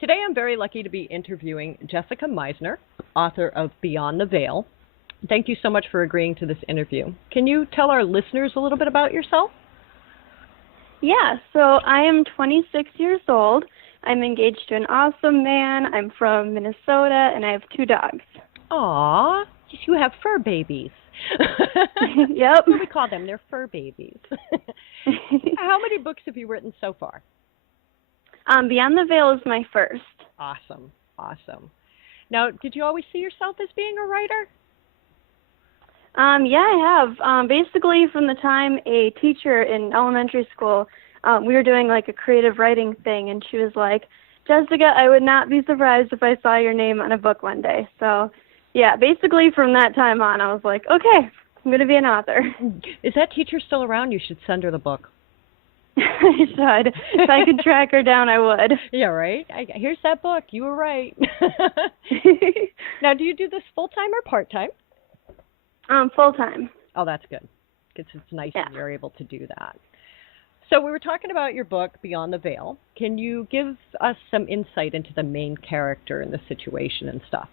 Today I'm very lucky to be interviewing Jessica Majzner, author of Beyond the Veil. Thank you so much for agreeing to this interview. Can you tell our listeners a little bit about yourself? Yeah, so I am 26 years old. I'm engaged to an awesome man. I'm from Minnesota, and I have 2 dogs. Aw, you have fur babies. Yep. That's what we call them. They're fur babies. How many books have you written so far? Beyond the Veil is my first. Awesome, awesome. Now, did you always see yourself as being a writer? Yeah, I have. Basically, from the time a teacher in elementary school, we were doing like a creative writing thing, and she was like, Jessica, I would not be surprised if I saw your name on a book one day. So, yeah, basically from that time on, I was like, okay, I'm going to be an author. Is that teacher still around? You should send her the book. I should. If I could track her down, I would. Yeah, right? Here's that book. You were right. Now, do you do this full-time or part-time? Full-time. Oh, that's good. Because it's nice Yeah. that you're able to do that. So we were talking about your book, Beyond the Veil. Can you give us some insight into the main character and the situation and stuff?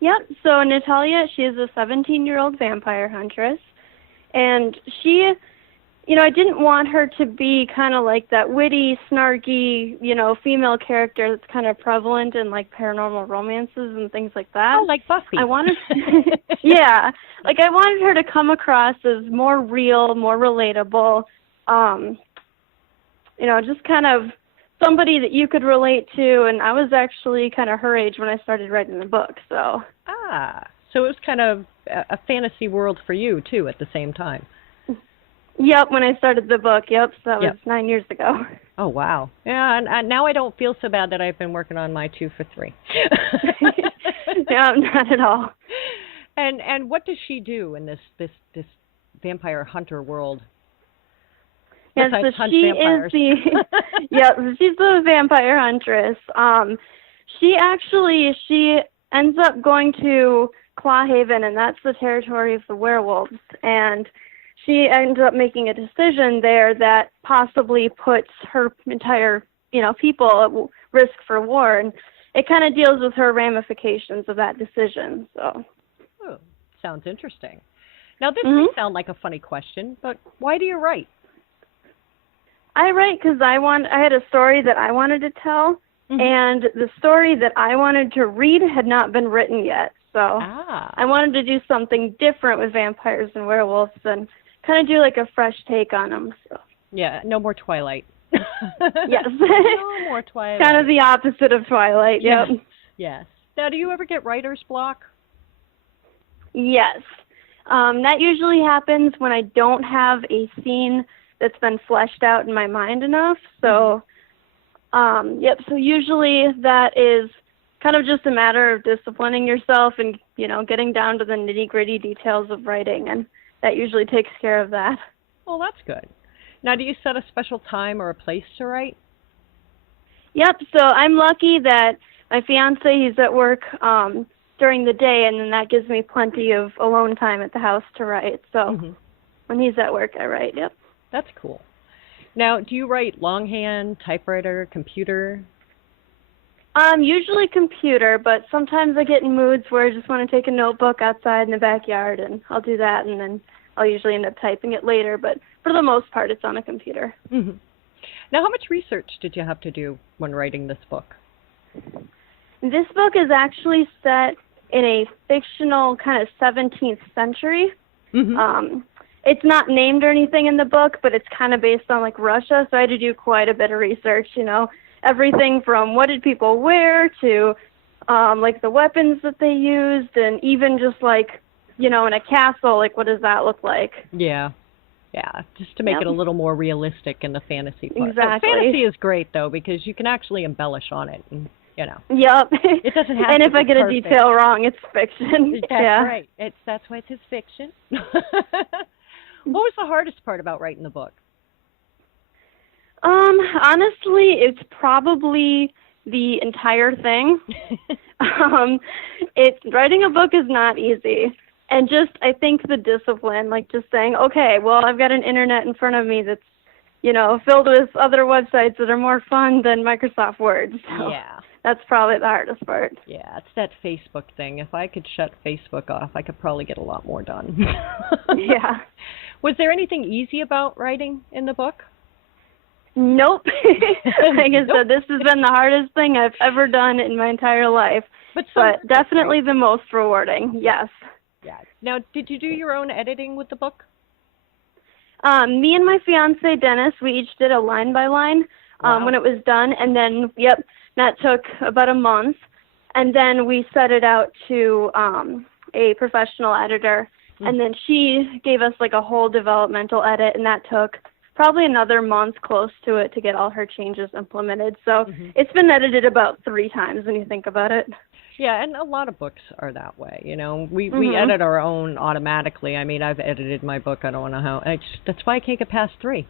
Yep. So Natalia, she is a 17-year-old vampire huntress. And she, I didn't want her to be kind of like that witty, snarky, female character that's kind of prevalent in like paranormal romances and things like that. Oh, like Buffy. I wanted, yeah, like I wanted her to come across as more real, more relatable, just kind of somebody that you could relate to. And I was actually kind of her age when I started writing the book, so. So it was kind of a fantasy world for you too at the same time. Yep, when I started the book, so that was 9 years ago. Oh, wow. Yeah, and now I don't feel so bad that I've been working on my 2 for 3. No, not at all. And what does she do in this vampire hunter world? Yeah, so she vampires? Is she's the vampire huntress. She ends up going to Clawhaven, and that's the territory of the werewolves, and she ends up making a decision there that possibly puts her entire, people at risk for war, and it kind of deals with her ramifications of that decision. So, sounds interesting. Now, this may sound like a funny question, but why do you write? I write because I had a story that I wanted to tell, and the story that I wanted to read had not been written yet. So I wanted to do something different with vampires and werewolves and kind of do like a fresh take on them. So. Yeah, no more Twilight. Yes. No more Twilight. Kind of the opposite of Twilight, yes. Yes. Now, do you ever get writer's block? Yes. That usually happens when I don't have a scene that's been fleshed out in my mind enough. So, so usually that is kind of just a matter of disciplining yourself and, getting down to the nitty-gritty details of writing, and that usually takes care of that. Well, that's good. Now, do you set a special time or a place to write? Yep, so I'm lucky that my fiancé, he's at work during the day, and then that gives me plenty of alone time at the house to write. So when he's at work, I write, yep. That's cool. Now, do you write longhand, typewriter, computer? Usually computer, but sometimes I get in moods where I just want to take a notebook outside in the backyard, and I'll do that, and then I'll usually end up typing it later, but for the most part, it's on a computer. Now, how much research did you have to do when writing this book? This book is actually set in a fictional kind of 17th century. It's not named or anything in the book, but it's kind of based on like Russia, so I had to do quite a bit of research, everything from what did people wear to like the weapons that they used, and even just like, in a castle, like what does that look like? Yeah, just to make it a little more realistic in the fantasy part. Exactly. So fantasy is great, though, because you can actually embellish on it, and, Yep. It doesn't have and to if I get perfect. A detail wrong, it's fiction. That's right. That's why it's fiction. What was the hardest part about writing the book? Honestly, it's probably the entire thing. Writing a book is not easy. And I think the discipline, like just saying, okay, well, I've got an internet in front of me that's filled with other websites that are more fun than Microsoft Word. So Yeah. that's probably the hardest part. Yeah, it's that Facebook thing. If I could shut Facebook off, I could probably get a lot more done. Yeah. Was there anything easy about writing in the book? Nope. Like I Nope. said, this has been the hardest thing I've ever done in my entire life, But definitely right? the most rewarding. Yes. Yeah. Now, did you do your own editing with the book? Me and my fiance Dennis, we each did a line by line Wow. when it was done, and then that took about a month, and then we set it out to a professional editor, and then she gave us like a whole developmental edit, and that took probably another month close to it to get all her changes implemented. So it's been edited about 3 times when you think about it. Yeah, and a lot of books are that way. We edit our own automatically. I mean, I've edited my book. I don't know how. That's why I can't get past 3.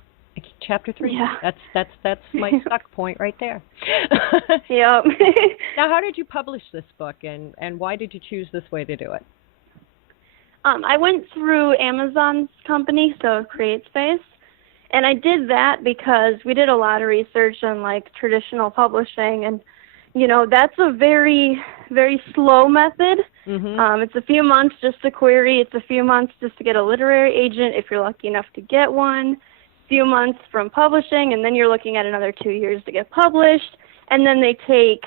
Chapter 3. Yeah. That's my stuck point right there. Yep. Now, how did you publish this book, and why did you choose this way to do it? I went through Amazon's company, so CreateSpace, and I did that because we did a lot of research on like traditional publishing, and that's a very, very slow method. It's a few months just to query. It's a few months just to get a literary agent if you're lucky enough to get one. Few months from publishing, and then you're looking at another 2 years to get published, and then they take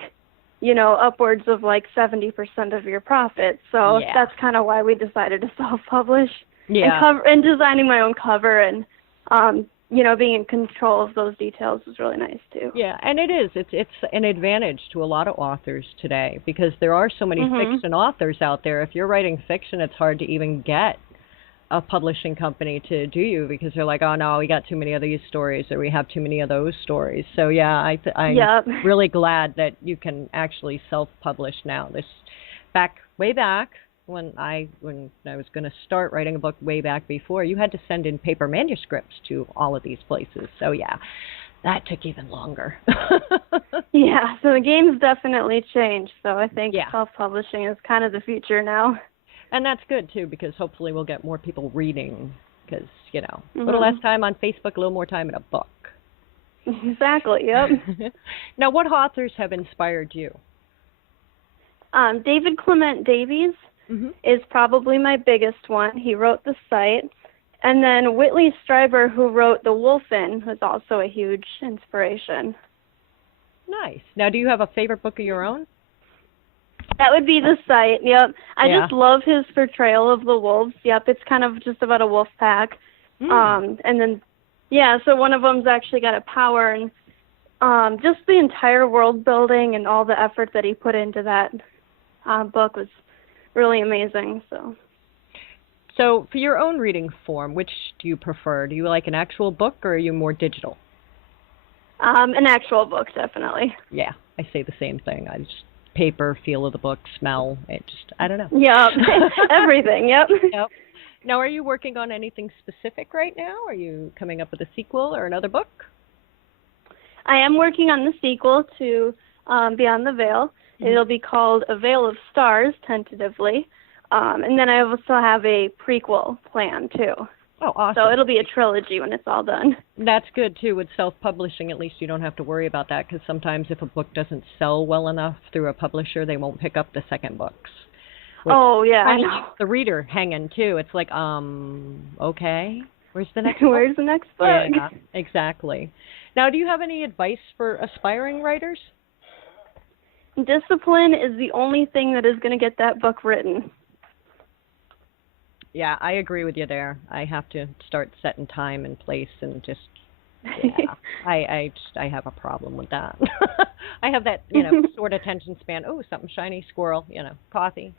upwards of like 70% of your profits. So that's kind of why we decided to self-publish. And designing my own cover and being in control of those details was really nice too. Yeah, and it is. It's an advantage to a lot of authors today because there are so many fiction authors out there. If you're writing fiction, it's hard to even get a publishing company to do you because they're like, oh no, we got too many of these stories or we have too many of those stories. So yeah, I'm really glad that you can actually self-publish now. Way back when I was going to start writing a book way back before, you had to send in paper manuscripts to all of these places. So yeah, that took even longer. Yeah, so the game's definitely changed. So I think self-publishing is kind of the future now. And that's good, too, because hopefully we'll get more people reading because, a little less time on Facebook, a little more time in a book. Exactly, yep. Now, what authors have inspired you? David Clement Davies is probably my biggest one. He wrote The Site. And then Whitley Strieber, who wrote The Wolfen, was also a huge inspiration. Nice. Now, do you have a favorite book of your own? That would be The Site, yep. I just love his portrayal of the wolves. Yep, it's kind of just about a wolf pack. And then, so one of them's actually got a power, and just the entire world building and all the effort that he put into that book was really amazing. So for your own reading form, which do you prefer? Do you like an actual book or are you more digital? An actual book, definitely. Yeah, I say the same thing. I just paper, feel of the book, smell. I don't know. Yep, everything, yep. Now, are you working on anything specific right now? Are you coming up with a sequel or another book? I am working on the sequel to Beyond the Veil. It'll be called A Veil of Stars, tentatively. And then I also have a prequel plan, too. Oh, awesome. So it'll be a trilogy when it's all done. That's good, too. With self-publishing, at least you don't have to worry about that, because sometimes if a book doesn't sell well enough through a publisher, they won't pick up the second books. Oh, yeah, I know. The reader hanging, too. It's like, okay, where's the next book? Where's the next book? Yeah, exactly. Now, do you have any advice for aspiring writers? Discipline is the only thing that is going to get that book written. Yeah, I agree with you there. I have to start setting time and place and just, I have a problem with that. I have that, short attention span. Oh, something shiny, squirrel, coffee.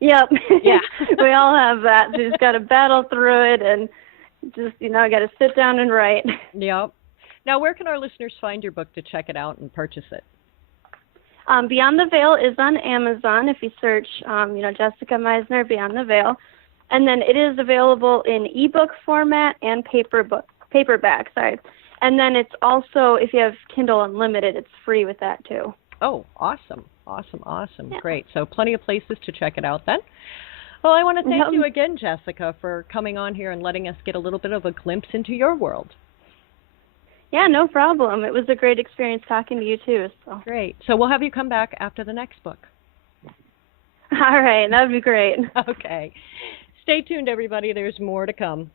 Yep. Yeah. We all have that. You just got to battle through it and just, got to sit down and write. Yep. Now, where can our listeners find your book to check it out and purchase it? Beyond the Veil is on Amazon if you search, Jessica Majzner, Beyond the Veil. And then it is available in ebook format and paperback. And then it's also, if you have Kindle Unlimited, it's free with that too. Oh, awesome. Yeah. Great. So plenty of places to check it out then. Well, I want to thank you again, Jessica, for coming on here and letting us get a little bit of a glimpse into your world. Yeah, no problem. It was a great experience talking to you too. So. Great. So we'll have you come back after the next book. All right, that would be great. Okay. Stay tuned, everybody. There's more to come.